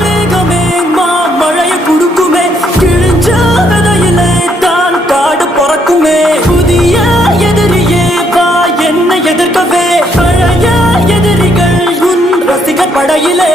மேகமே மழைய குடுக்குமே, கிழிஞ்ச விதையிலே தான் காடு பொறக்குமே. புதிய எதிரியே வா என்னை எதிர்க்கவே, பழைய எதிரிகள் உன் ரசிகர் படையிலே.